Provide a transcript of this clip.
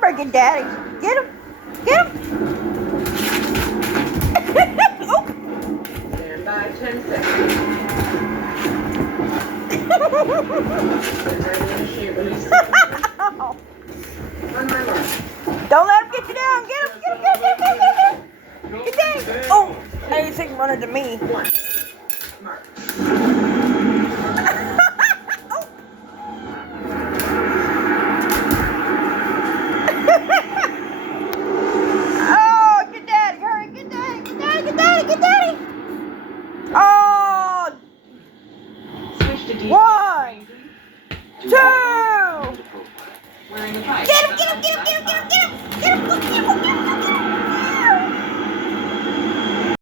Break it, Daddy. Get him. Get him. Oh. Stand by 10 seconds. On my mark. Don't let him get you down. Get him. Get him. Get him. Get him. Get him. Get Daddy. Oh, I didn't think running to me. 1. Mark. Oh, get Daddy. Hurry. Get Daddy. Get Daddy. Get Daddy. Get Daddy. Oh. Switch to D. 1, 2. Wearing the pipe. Get him. Get him. Get him. Get him. Get him.